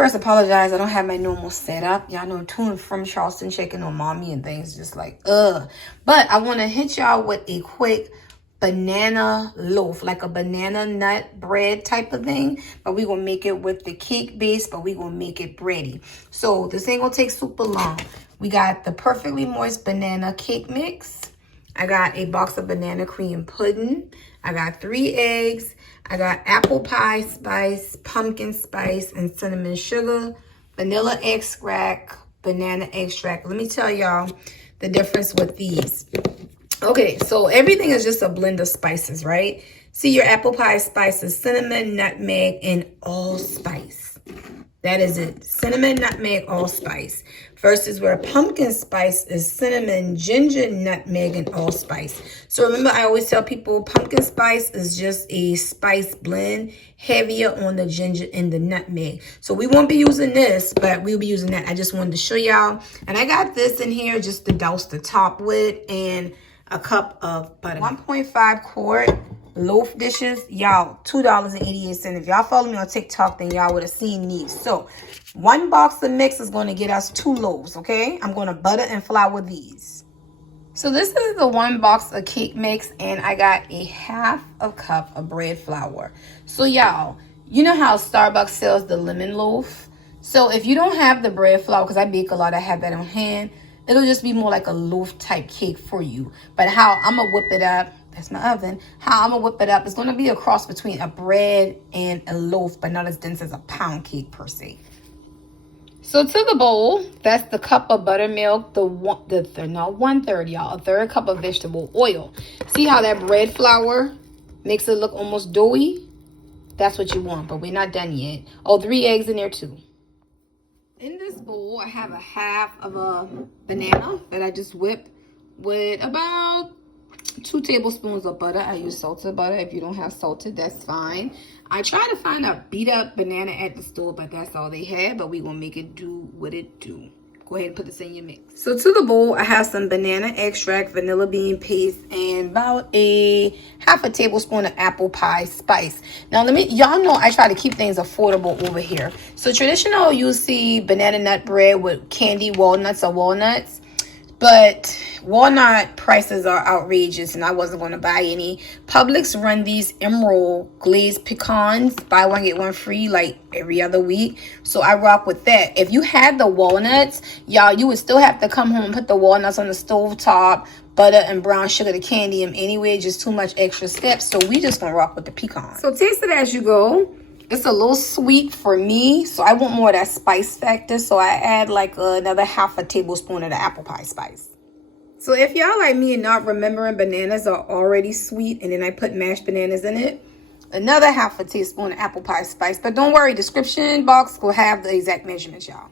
first apologize. I don't have my normal setup. Y'all know I'm tuning from Charleston, checking on mommy and things just like, But I want to hit y'all with a quick banana loaf, like a banana nut bread type of thing. But we're going to make it with the cake base, but we're going to make it bready. So this ain't going to take super long. We got the perfectly moist banana cake mix. I got a box of banana cream pudding. I got 3 eggs. I got apple pie spice, pumpkin spice, and cinnamon sugar, vanilla extract, banana extract. Let me tell y'all the difference with these. Okay, so everything is just a blend of spices, right? See, your apple pie spice is cinnamon, nutmeg, and allspice. That is it. Cinnamon, nutmeg, allspice. Versus where pumpkin spice is cinnamon, ginger, nutmeg, and allspice. So remember, I always tell people pumpkin spice is just a spice blend, heavier on the ginger and the nutmeg. So we won't be using this, but we'll be using that. I just wanted to show y'all. And I got this in here just to douse the top with, and a cup of butter. 1.5 quart loaf dishes, y'all, $2.88. If y'all follow me on TikTok, then y'all would have seen these. So 1 box of mix is going to get us 2 loaves. Okay, I'm going to butter and flour these. So this is the 1 box of cake mix, and I got a half a cup of bread flour. So y'all, you know how Starbucks sells the lemon loaf? So if you don't have the bread flour, because I bake a lot, I have that on hand, it'll just be more like a loaf type cake for you. But how I'm gonna whip it up, that's my oven, how I'm gonna whip it up is gonna be a cross between a bread and a loaf, but not as dense as a pound cake per se. So to the bowl, that's the cup of buttermilk, the 1/3, y'all, a 1/3 cup of vegetable oil. See how that bread flour makes it look almost doughy? That's what you want, but we're not done yet. Oh, 3 eggs in there too. In this bowl, I have a half of a banana that I just whipped with about 2 tablespoons of butter. I use salted butter. If you don't have salted, that's fine. I tried to find a beat up banana at the store, but that's all they had. But we're going to make it do what it do. Go ahead and put this in your mix. So to the bowl, I have some banana extract, vanilla bean paste, and about a half a tablespoon of apple pie spice. Now, y'all know I try to keep things affordable over here. So traditional, you'll see banana nut bread with candy walnuts or walnuts. But walnut prices are outrageous, and I wasn't going to buy any. Publix run these emerald glazed pecans, buy one get one free, like every other week. So I rock with that. If you had the walnuts, y'all, you would still have to come home and put the walnuts on the stove top, butter and brown sugar to candy them anyway. Just too much extra steps. So we just gonna rock with the pecan. So taste it as you go. It's a little sweet for me, so I want more of that spice factor. So I add like another half a tablespoon of the apple pie spice. So if y'all like me and not remembering bananas are already sweet, and then I put mashed bananas in it, another half a teaspoon of apple pie spice. But don't worry, description box will have the exact measurements, y'all.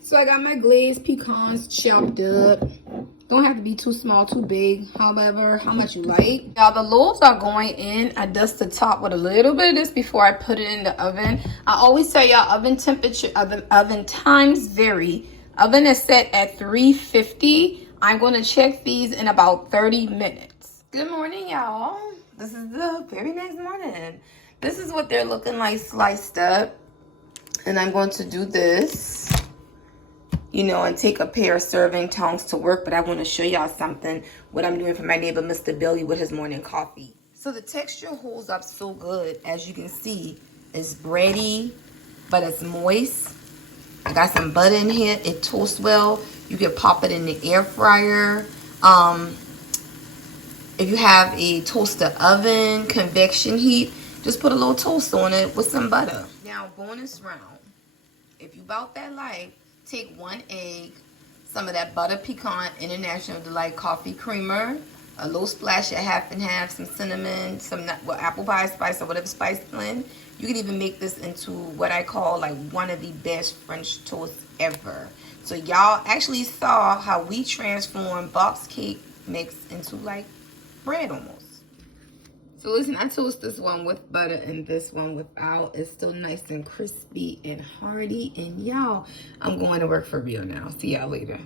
So I got my glazed pecans chopped up. Don't have to be too small, too big. However, how much you like. Now the loaves are going in. I dust the top with a little bit of this before I put it in the oven. I always tell y'all oven temperature, oven times vary. Oven is set at 350. I'm going to check these in about 30 minutes. Good morning, y'all. This is the very next morning. This is what they're looking like sliced up. And I'm going to do this, you know, and take a pair of serving tongs to work. But I want to show y'all something, what I'm doing for my neighbor, Mr. Billy, with his morning coffee. So the texture holds up so good. As you can see, it's bready, but it's moist. I got some butter in here. It toasts well. You can pop it in the air fryer. If you have a toaster oven, convection heat, just put a little toast on it with some butter. Now, bonus round. If you about that life, take 1 egg, some of that Butter Pecan International Delight coffee creamer, a little splash of half and half, some cinnamon, some apple pie spice or whatever spice blend. You can even make this into what I call like one of the best French toasts ever. So y'all actually saw how we transformed box cake mix into like bread almost. So listen, I toast this one with butter and this one without. It's still nice and crispy and hearty. And y'all, I'm going to work for real now. See y'all later.